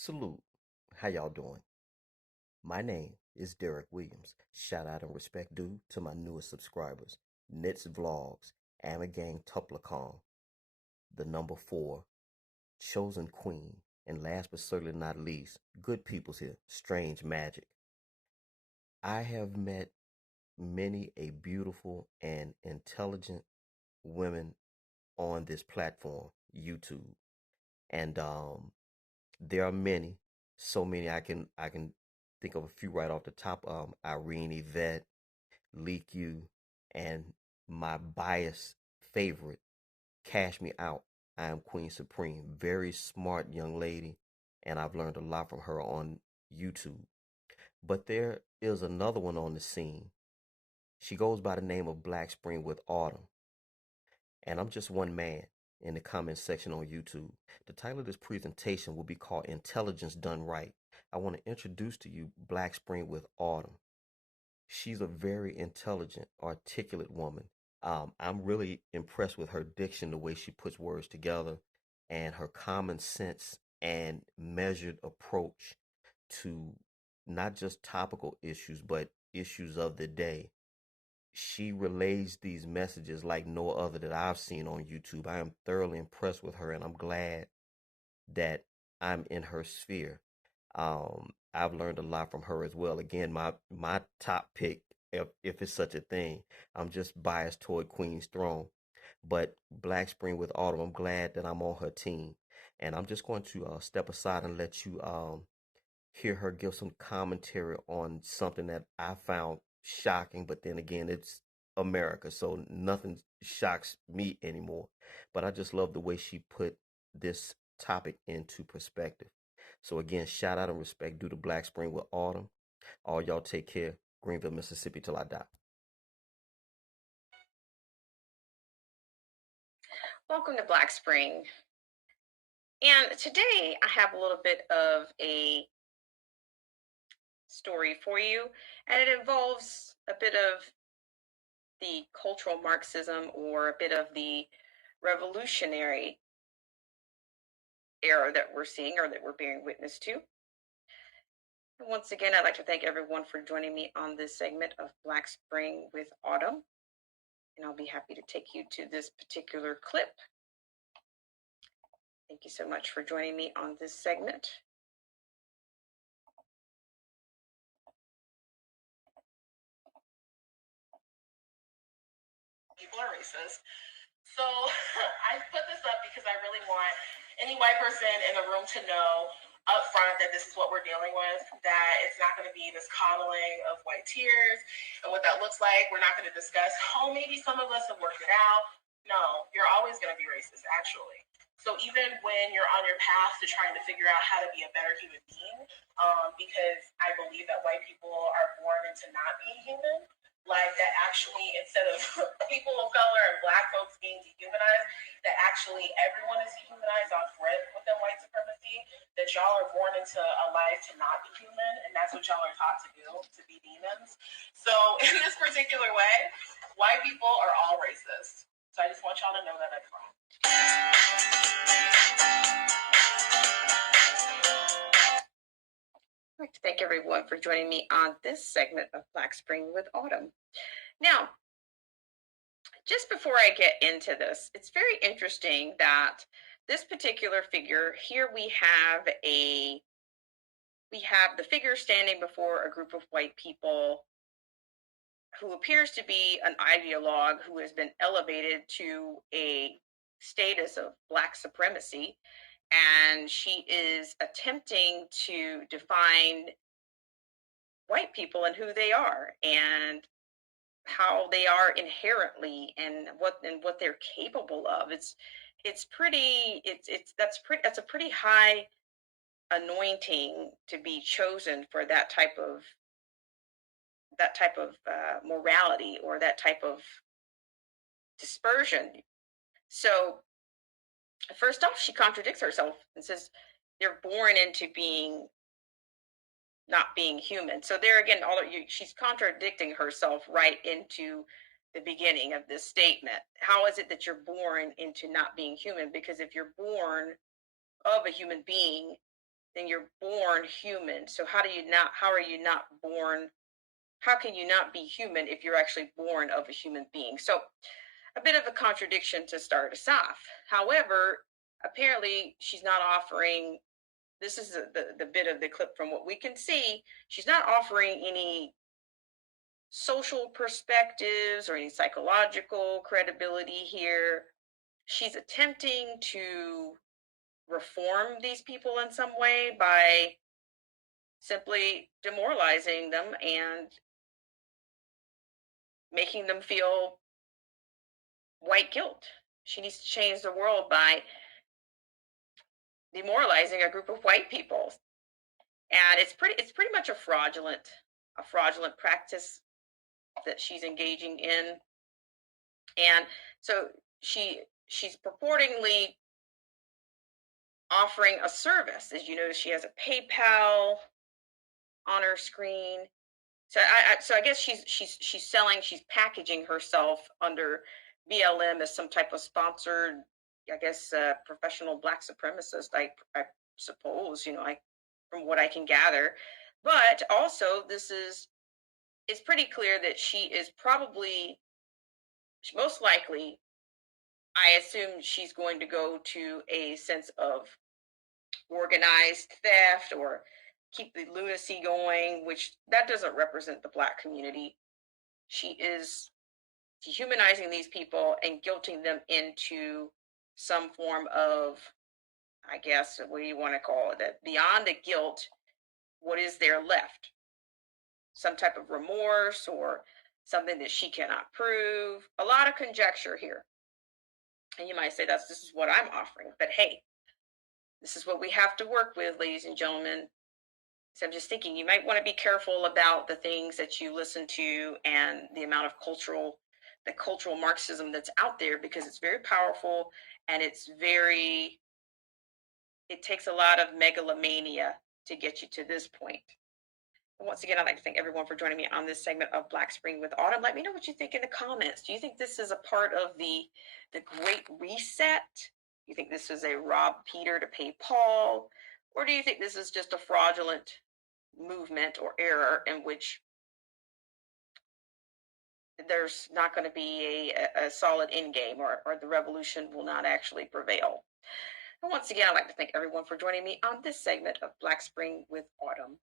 Salute. How y'all doing? My name is DerrickCWilliams. Shout out and respect due to my newest subscribers, Nits Vlogs, Amagang Tuplacon, the number 4, Chosen Queen, and last but certainly not least, good peoples here, Strange Magic. I have met many a beautiful and intelligent women on this platform, YouTube. And there are many, so many I can think of a few right off the top. Irene, Yvette, Leak You, and my biased favorite, Cash Me Out. I am Queen Supreme. Very smart young lady, and I've learned a lot from her on YouTube. But there is another one on the scene. She goes by the name of Black Spring with Autumn, and I'm just one man in the comment section on YouTube. The title of this presentation will be called Intelligence Done Right. I want to introduce to you Black Spring with Autumn. She's a very intelligent, articulate woman. I'm really impressed with her diction, the way she puts words together, and her common sense and measured approach to not just topical issues, but issues of the day. She relays these messages like no other that I've seen on YouTube. I am thoroughly impressed with her, and I'm glad that I'm in her sphere. I've learned a lot from her as well. Again, my top pick, if it's such a thing. I'm just biased toward Queen's Throne, but Black Spring with Autumn, I'm glad that I'm on her team, and I'm just going to step aside and let you hear her give some commentary on something that I found shocking, but then again, it's America, so nothing shocks me anymore. But I just love the way she put this topic into perspective. So again, shout out and respect due to Black Spring with Autumn. All y'all take care. Greenville, Mississippi till I die. Welcome to Black Spring. And today I have a little bit of a story for you, and it involves a bit of the cultural Marxism or a bit of the revolutionary era that we're seeing or that we're bearing witness to. And once again, I'd like to thank everyone for joining me on this segment of Black Spring with Autumn. And I'll be happy to take you to this particular clip. Thank you so much for joining me on this segment. People are racist. So I put this up because I really want any white person in the room to know up front that this is what we're dealing with, that it's not going to be this coddling of white tears and what that looks like. We're not going to discuss, oh, maybe some of us have worked it out. No, you're always going to be racist, actually. So even when you're on your path to trying to figure out how to be a better human being, because I believe that white people are born into not being human, like that actually, instead of people of color and black folks being dehumanized, that actually everyone is dehumanized off rip within white supremacy, that y'all are born into a life to not be human, and that's what y'all are taught to do, to be demons. So in this particular way, white people are all racist. So I just want y'all to know that up front. I'd like to thank everyone for joining me on this segment of Black Spring with Autumn. Now, just before I get into this, it's very interesting that this particular figure here, we have the figure standing before a group of white people who appears to be an ideologue who has been elevated to a status of black supremacy, and she is attempting to define white people and who they are and how they are inherently and what they're capable of. That's a pretty high anointing to be chosen for that type of morality or that type of dispersion. So first off, she contradicts herself and says they're born into not being human. So there again, she's contradicting herself right into the beginning of this statement. How is it that you're born into not being human? Because if you're born of a human being, then you're born human. So how are you not born? How can you not be human if you're actually born of a human being? So a bit of a contradiction to start us off. However, apparently she's not offering, this is the bit of the clip from what we can see, she's not offering any social perspectives or any psychological credibility here. She's attempting to reform these people in some way by simply demoralizing them and making them feel white guilt. She needs to change the world by demoralizing a group of white people. And it's pretty much a fraudulent practice that she's engaging in. And so she's purportedly offering a service. As you notice, she has a PayPal on her screen. So I guess she's selling, she's packaging herself under BLM as some type of sponsored, I guess, professional black supremacist. I suppose, from what I can gather. But also, it's pretty clear that she is probably, most likely, I assume she's going to go to a sense of organized theft or keep the lunacy going, which that doesn't represent the black community. She is dehumanizing these people and guilting them into some form of, I guess, what do you want to call it? That beyond the guilt, what is there left? Some type of remorse or something that she cannot prove. A lot of conjecture here. And you might say this is what I'm offering, but hey, this is what we have to work with, ladies and gentlemen. So I'm just thinking you might want to be careful about the things that you listen to and the amount of cultural Marxism that's out there, because it's very powerful and it takes a lot of megalomania to get you to this point. And once again, I'd like to thank everyone for joining me on this segment of Black Spring with Autumn. Let me know what you think in the comments. Do you think this is a part of the Great Reset? Do you think this is a rob Peter to pay Paul? Or do you think this is just a fraudulent movement or error in which there's not going to be a solid end game, or the revolution will not actually prevail? And once again, I'd like to thank everyone for joining me on this segment of Black Spring with Autumn.